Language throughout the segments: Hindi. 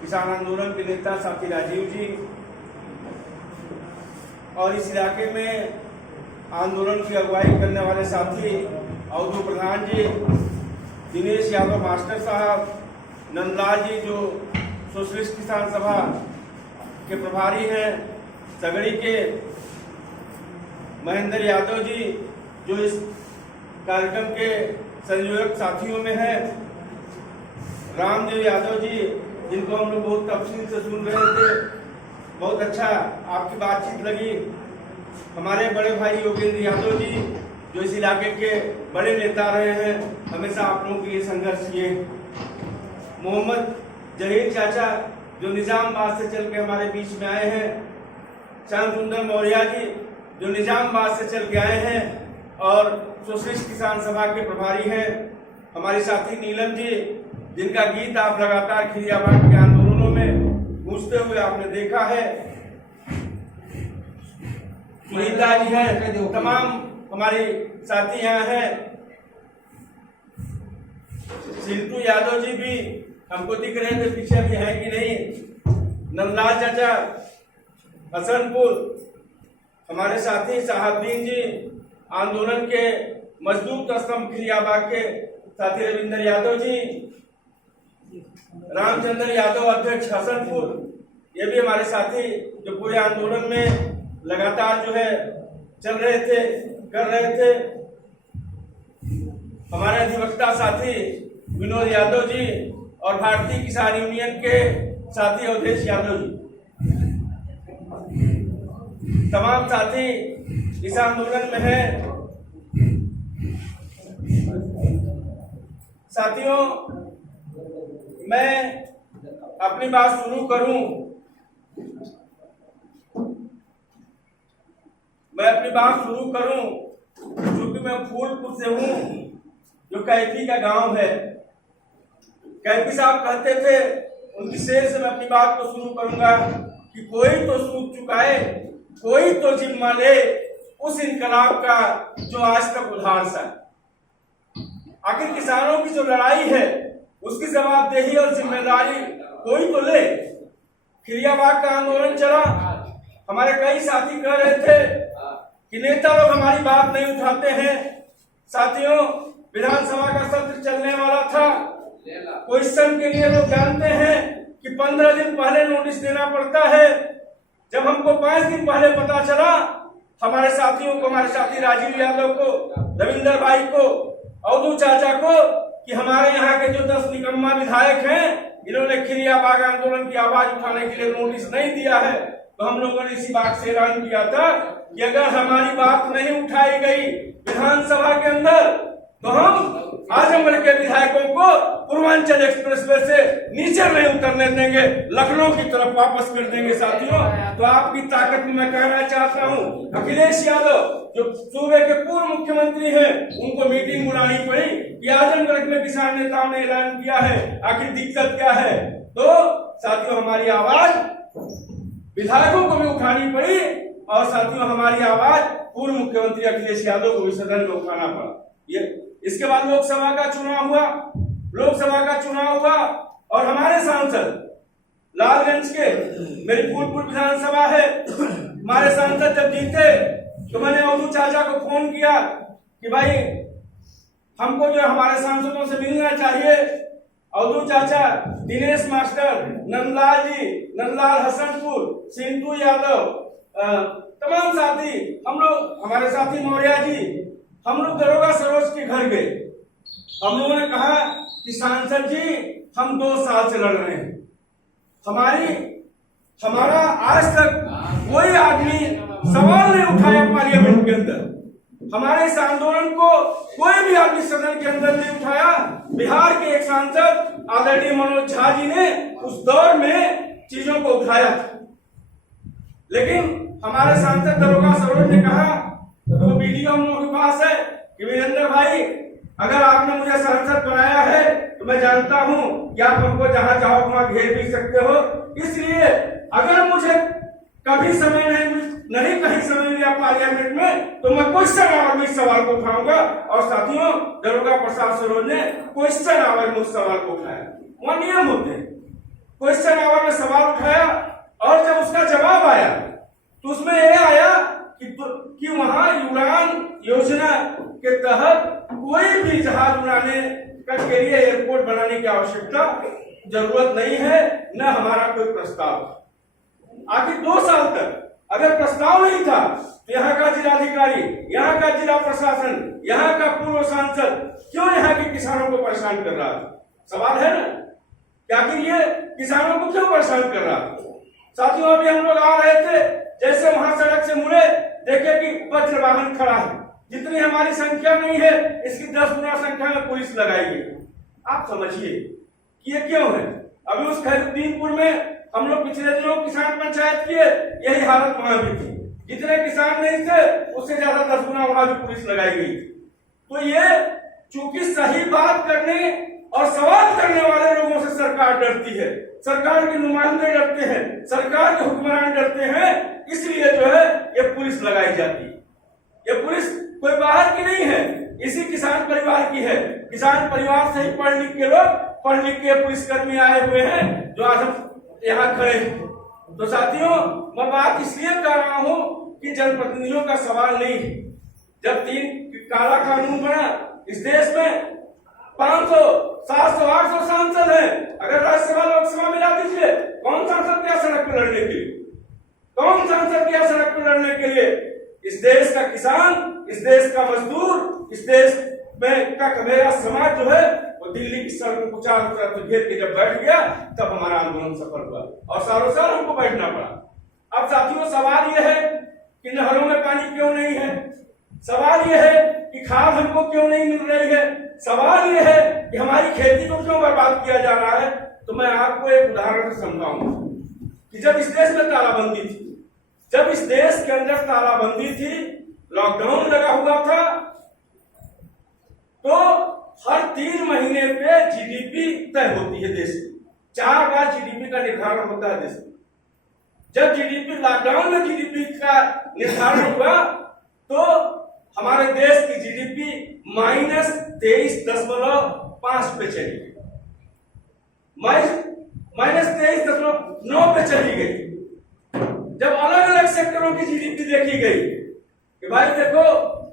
किसान आंदोलन के नेता साथी राजीव जी और इस इलाके में आंदोलन की अगुवाई करने वाले साथी अवधू प्रधान जी, दिनेश यादव मास्टर साहब, नंदलाल जी जो सोशलिस्ट किसान सभा के प्रभारी हैं, सगड़ी के महेंद्र यादव जी जो इस कार्यक्रम के संयोजक साथियों में हैं, रामदेव यादव जी जिनको हम लोग बहुत तफसील से सुन रहे थे, बहुत अच्छा आपकी बातचीत लगी, हमारे बड़े भाई योगेंद्र यादव जी जो इस इलाके के बड़े नेता रहे हैं, हमेशा आप लोगों के लिए संघर्ष किए, मोहम्मद जहीर चाचा जो निजामबाद से चल के हमारे बीच में आए हैं, श्याम सुंदर मौर्य जी जो निजामबाद से चल के आए हैं और सोशलिस्ट किसान सभा के प्रभारी हैं, हमारे साथी नीलम जी जिनका गीत आप लगातार खिरियाबाद के आंदोलनों में गूंजते हुए आपने देखा है, सुनीता जी हैं, तमाम हमारे साथी यहाँ हैं, सिंटू यादव जी भी हमको दिख रहे थे पीछे, भी है कि नहीं, नंदलाल चाचा हसनपुर, हमारे साथी साहबदीन जी आंदोलन के मजदूर स्तंभ खिरियाबाग के साथी रविंद्र यादव जी, रामचंद्र यादव अध्यक्ष हसनपुर, ये भी हमारे साथी जो पूरे आंदोलन में लगातार जो है चल रहे थे, कर रहे थे, हमारे अधिवक्ता साथी विनोद यादव जी और भारतीय किसान यूनियन के साथी अवधेश यादव जी, तमाम साथी इस आंदोलन में हैं। साथियों, मैं अपनी बात शुरू करूं, क्योंकि मैं फूलपुर से हूं जो कैफी का गांव है। कैफी साहब कहते थे, उनकी शेर से मैं अपनी बात को शुरू करूंगा कि कोई तो सूद चुकाए, कोई तो जिम्मा ले उस इनकलाब का जो आज तक उधार सा। आखिर किसानों की जो लड़ाई है उसकी जवाबदेही और जिम्मेदारी कोई तो ले। खिरियाबाग का आंदोलन चला, हमारे कई साथी कह रहे थे कि नेता लोग हमारी बात नहीं उठाते हैं। साथियों, विधानसभा का सत्र चलने वाला था, क्वेश्चन के लिए लोग जानते हैं कि 15 दिन पहले नोटिस देना पड़ता है। जब हमको 5 दिन पहले पता चला, हमारे साथियों को, हमारे साथी राजीव यादव को, रविंदर भाई को, अवधू चाचा को कि हमारे यहाँ के जो 10 निकम्मा विधायक हैं, इन्होंने खिरियाबाग आंदोलन की आवाज उठाने के लिए नोटिस नहीं दिया है, तो हम लोगों ने इसी बात से ऐलान किया था कि अगर हमारी बात नहीं उठाई गई विधानसभा के अंदर तो हम आजमगढ़ के विधायकों को पूर्वांचल एक्सप्रेसवे से नीचे नहीं उतरने देंगे, लखनऊ की तरफ वापस कर देंगे। साथियों, तो आपकी ताकत में मैं कहना चाहता हूं, अखिलेश यादव जो सूबे के पूर्व मुख्यमंत्री हैं, उनको मीटिंग बुलानी पड़ी कि आजमगढ़ में किसान नेताओं ने ऐलान किया है, आखिर दिक्कत क्या है। तो साथियों, हमारी आवाज विधायकों को भी उठानी पड़ी और साथियों हमारी आवाज पूर्व मुख्यमंत्री अखिलेश यादव को भी सदन में उठाना पड़ा। ये इसके बाद लोकसभा का चुनाव हुआ और हमारे सांसद लालगंज के, मेरी फूलपुर विधानसभा है, हमारे सांसद जब जीते तो मैंने अवधू चाचा को फोन किया कि भाई हमको जो हमारे सांसदों से मिलना चाहिए। अवधू चाचा, दिनेश मास्टर, नंदलाल जी, नंदलाल हसनपुर, सिंटू यादव, तमाम साथी, हम लोग, हमारे साथी मौर्य जी, हम लोग दरोगा सरोज के घर गए। हम लोगों ने कहा कि सांसद जी, हम 2 साल से लड़ रहे हैं, हमारा आज तक कोई आदमी सवाल नहीं उठाया पार्लियामेंट के अंदर, हमारे इस आंदोलन को कोई भी आदमी सदन के अंदर नहीं उठाया। बिहार के एक सांसद आदरणीय मनोज झा जी ने उस दौर में चीजों को उठाया था, लेकिन हमारे सांसद दरोगा सरोज ने कहा, तो वीडियो हम लोगों के पास है कि वीरेंद्र भाई, अगर आपने मुझे सांसद बनाया है तो मैं जानता हूं कि आप हमको जहां चाहो वहां घेर भी सकते हो, इसलिए अगर मुझे कभी समय नहीं कहीं समय मिला पार्लियामेंट में तो मैं क्वेश्चन आवर में इस सवाल को उठाऊंगा। और साथियों, दरोगा प्रसाद सरोज ने क्वेश्चन आवर में उस सवाल को उठाया। वहां नियम होते हैं, क्वेश्चन आवर में सवाल उठाया और जब उसका जवाब आया तो उसमें यह आया कि वहां उड़ान योजना के तहत कोई भी जहाज उड़ाने के लिए एयरपोर्ट बनाने की आवश्यकता जरूरत नहीं है, न हमारा कोई प्रस्ताव। आखिर 2 साल तक अगर प्रस्ताव नहीं था तो यहाँ का जिलाधिकारी, यहाँ का जिला प्रशासन, यहाँ का पूर्व सांसद क्यों यहाँ के किसानों को परेशान कर रहा था? सवाल है ना कि आखिर ये किसानों को क्यों परेशान कर रहा था? साथियों, अभी हम लोग आ रहे थे, जैसे वहां सड़क से मुड़े देखे कि वज्र वाहन खड़ा है, जितनी हमारी संख्या नहीं है इसकी 10 गुना संख्या में पुलिस लगाई गई। आप समझिए कि ये क्यों है। अभी उस खैरुद्दीनपुर में हम लोग पिछले दिनों किसान पंचायत किए, यही हालत वहां भी थी। जितने किसान नहीं थे उससे ज्यादा 10 गुना वहां भी पुलिस लगाई गई। तो ये चूंकि सही बात करने और सवाल करने वाले लोगों से सरकार डरती है, सरकार के नुमाइंदे डरते हैं, सरकार के हुक्मरान डरते हैं, इसलिए जो है ये पुलिस लगाई जाती है। ये पुलिस कोई बाहर की नहीं है, इसी किसान परिवार की है। किसान परिवार से ही पढ़ लिख के लोग, पढ़ लिख के पुलिसकर्मी आए हुए हैं जो आज हम यहाँ खड़े हैं। तो साथियों, मैं बात इसलिए कर रहा हूँ कि जनप्रतिनिधियों का सवाल नहीं है। जब 3 काला कानून बना इस देश में 500, 700, 800 सांसद हैं। अगर राज्यसभा लोकसभा मिला दीजिए, कौन सांसद क्या सड़क पर लड़ने के लिए? कौन सांसद क्या सड़क पर लड़ने के लिए? इस देश का किसान, इस देश का मजदूर, इस देश में का मेरा समाज जो है वो दिल्ली की सड़क को चारों तरफ घेर के जब बैठ गया तब हमारा आंदोलन सफल हुआ और सालों साल हमको बैठना पड़ा। अब साथियों, सवाल यह है कि नहरों में पानी क्यों नहीं है? सवाल यह है कि खाद हमको क्यों नहीं मिल रही है? सवाल यह है कि हमारी खेती को क्यों बर्बाद किया जा रहा है? तो मैं आपको एक उदाहरण से समझाऊंगा कि जब इस देश में तालाबंदी थी, जब इस देश के अंदर तालाबंदी थी, लॉकडाउन लगा हुआ था, तो हर 3 महीने पे जीडीपी तय होती है देश की। 4 बार जीडीपी का निर्धारण होता है देश में। जब जीडीपी लॉकडाउन में जीडीपी का निर्धारण हुआ तो हमारे देश की जीडीपी -23.5 पे चली गई, -23.9 पे चली गई। जब अलग अलग सेक्टरों की जीडीपी देखी गई कि भाई देखो,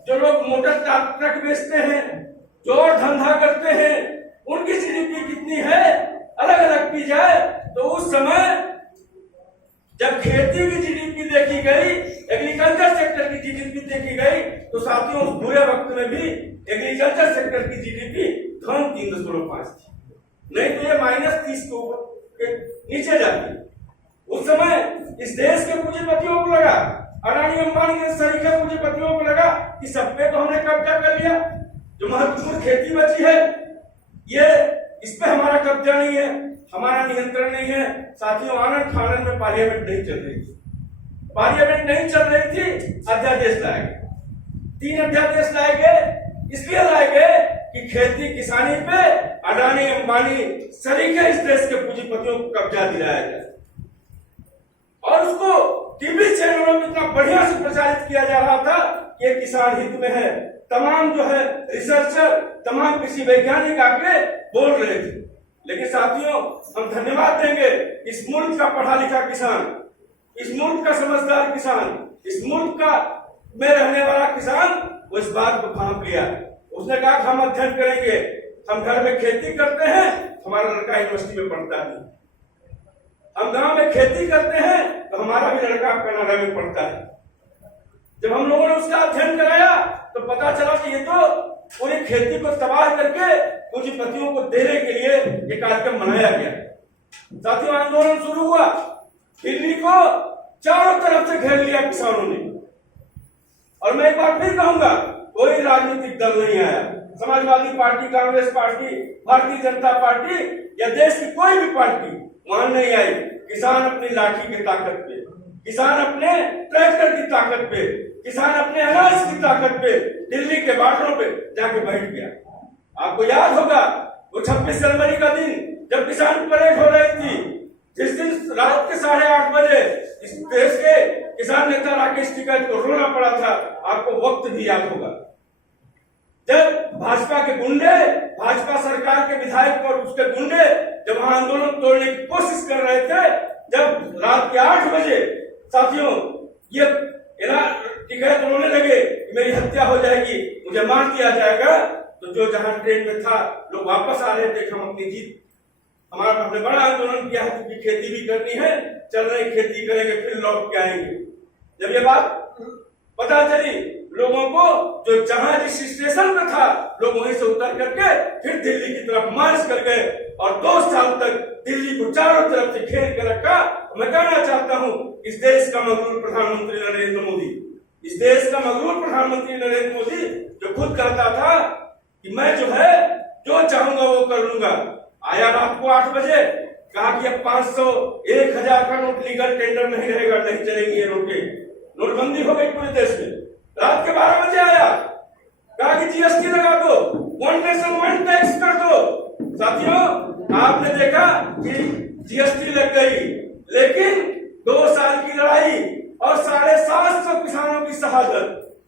जो लोग मोटर ट्रक बेचते हैं, जो और धंधा करते हैं, उनकी जीडीपी कितनी है, अलग अलग की जाए, तो उस समय जब खेती की जीडीपी देखी गई, एग्रीकल्चर सेक्टर की जीडीपी देखी गई, तो साथियों उस बुरे वक्त में भी एग्रीकल्चर सेक्टर की जीडीपी 3.5 थी, नहीं तो ये -30 के नीचे जाती। उस समय इस देश के पूंजीपतियों को लगा, अडानी अंबानी के सरीखे पूंजीपतियों को लगा कि सब पे तो हमने कब्जा कर लिया, जो महत्वपूर्ण खेती बची है ये इस पे हमारा कब्जा नहीं है, हमारा नियंत्रण नहीं है। साथियों, आनंद फानन में पार्लियामेंट नहीं चल रही थी, पार्लियामेंट नहीं चल रही थी, अध्यादेश लाए गए। 3 अध्यादेश लाए गए, इसलिए लाए गए कि खेती किसानी पे अडानी अंबानी सरीखे इस देश के पूंजीपतियों को कब्जा दिलाया जाए। और उसको टीवी चैनलों में इतना बढ़िया से प्रचारित किया जा रहा था कि ये किसान हित में है। तमाम जो है रिसर्चर, तमाम कृषि वैज्ञानिक आके बोल रहे थे। लेकिन साथियों, हम धन्यवाद देंगे इस मुल्क का पढ़ा लिखा किसान, इस मुल्क का समझदार किसान, इस मुल्क का में रहने वाला किसान, वो इस बात को भांप लिया। उसने कहा हम अध्ययन करेंगे, हम घर में खेती करते हैं, हमारा लड़का यूनिवर्सिटी में पढ़ता है, हम गांव में खेती करते हैं तो हमारा भी लड़का कनाडा में पढ़ता है। जब हम लोगों ने उसका अध्ययन कराया तो पता चला कि ये तो पूरी खेती को तबाह करके पूंजीपतियों को देने के लिए ये कार्यक्रम बनाया गया। साथियों, आंदोलन शुरू हुआ, दिल्ली को चारों तरफ से घेर लिया किसानों ने। और मैं एक बार फिर कहूंगा, कोई राजनीतिक दल नहीं आया, Samajwadi party, Congress party, Bharatiya Janata party या देश की कोई भी पार्टी वहां नहीं आई। किसान अपनी लाठी की ताकत पे, किसान अपने ट्रैक्टर की ताकत पे, किसान अपने अनाज की ताकत पे दिल्ली के बार्डरों पे जाके बैठ गया। आपको याद होगा वो 26 जनवरी का दिन जब किसान परेड हो रही थी, जिस दिन रात के 8:30 बजे इस देश के किसान नेता राकेश टिकैत को रोना पड़ा था। आपको वक्त भी याद होगा। जब भाजपा के गुंडे, भाजपा सरकार के विधायक और उसके गुंडे जब वहां आंदोलन तोड़ने की कोशिश कर रहे थे, जब रात के 8 बजे साथियों ये टिकट रोने लगे कि मेरी हत्या हो जाएगी, मुझे मार दिया जाएगा, तो जो जहां ट्रेन में था लोग वापस आ रहे थे। हम अपनी जीत, हमारा हमने बड़ा आंदोलन किया है क्योंकि खेती भी करनी है, चल रही खेती करेंगे फिर लौट के आएंगे। जब ये बात पता चली लोगों को, जो जहां जिस स्टेशन पे था लोग वहीं से उतर करके फिर दिल्ली की तरफ मार्च कर गए और 2 साल तक दिल्ली को चारों तरफ से घेर के रखा। मैं कहना चाहता हूं, इस देश का मगरूर प्रधानमंत्री नरेंद्र मोदी, इस देश का मगरूर प्रधानमंत्री नरेंद्र मोदी जो खुद कहता था कि मैं जो है जो चाहूंगा वो कर लूंगा, आया रात को 8 बजे, कहा कि अब 500 1000 का नोट लीगल टेंडर नहीं रहेगा, नहीं चलेंगे ये नोटें। नोटबंदी हो गई पूरे देश में। रात के 12 बजे आया, कहा कि जीएसटी लगा दो, वन नेशन वन टैक्स कर दो। साथियों आपने देखा कि जीएसटी लग गई, लेकिन 2 साल की लड़ाई और 750 किसानों की शहादत,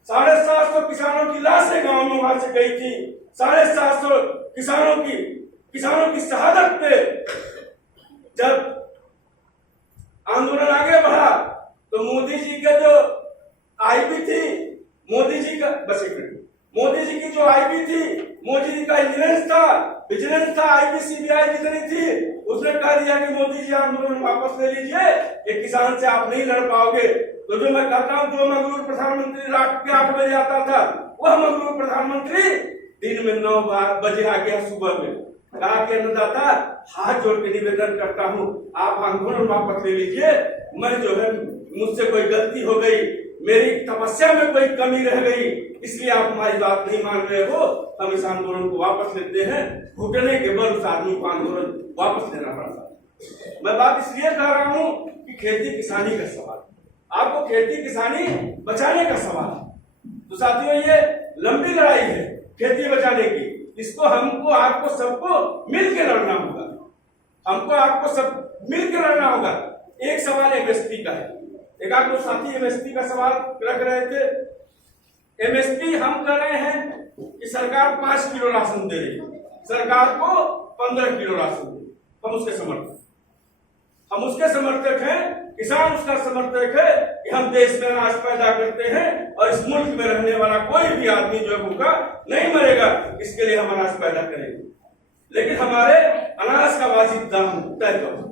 750 किसानों की लाशें गांव में वहां से गई थी, 750 किसानों की शहादत पे जब आंदोलन आगे बढ़ा तो मोदी जी का जो आईबी थी, मोदी जी की जो आईबी थी, मोदी जी का विजिलेंस था, आईबी सीबीआई जितनी थी, उसने कह दिया कि मोदी जी आंदोलन वापस ले लीजिए, ये किसान से आप नहीं लड़ पाओगे। तो जो मैं कहता हूं, जो मगरूर प्रधानमंत्री रात के 8 बजे आता था, वह मगरूर प्रधानमंत्री दिन में 9 बजे आ गया सुबह में, कहा कि अन्नदाता हाथ जोड़ के निवेदन करता हूं, आप आंदोलन वापस ले लीजिए, मैं जो है मुझसे कोई गलती हो गई, मेरी तपस्या में कोई कमी रह गई, इसलिए आप हमारी बात नहीं मान रहे हो, हम इस आंदोलन को वापस लेते हैं। घुटने के बल उस आदमी को आंदोलन वापस लेना पड़ा। मैं बात इसलिए कह रहा हूं कि खेती किसानी का सवाल, आपको खेती किसानी बचाने का सवाल। तो साथियों ये लंबी लड़ाई है खेती बचाने की, इसको हमको आपको सबको मिलकर लड़ना होगा, हमको आपको सब मिलकर लड़ना होगा। एक सवाल एमएसपी का है, एक आपको साथी एमएसपी का सवाल रख रहे थे। एमएसपी हम कर रहे हैं कि सरकार 5 किलो राशन दे रही है, सरकार को 15 किलो राशन दे, हम उसके समर्थक हैं, किसान उसका समर्थक है कि हम देश में अनाज पैदा करते हैं और इस मुल्क में रहने वाला कोई भी आदमी जो है भूखा नहीं मरेगा, इसके लिए हम अनाज पैदा करेंगे, लेकिन हमारे अनाज का वाजिब दाम तय करो।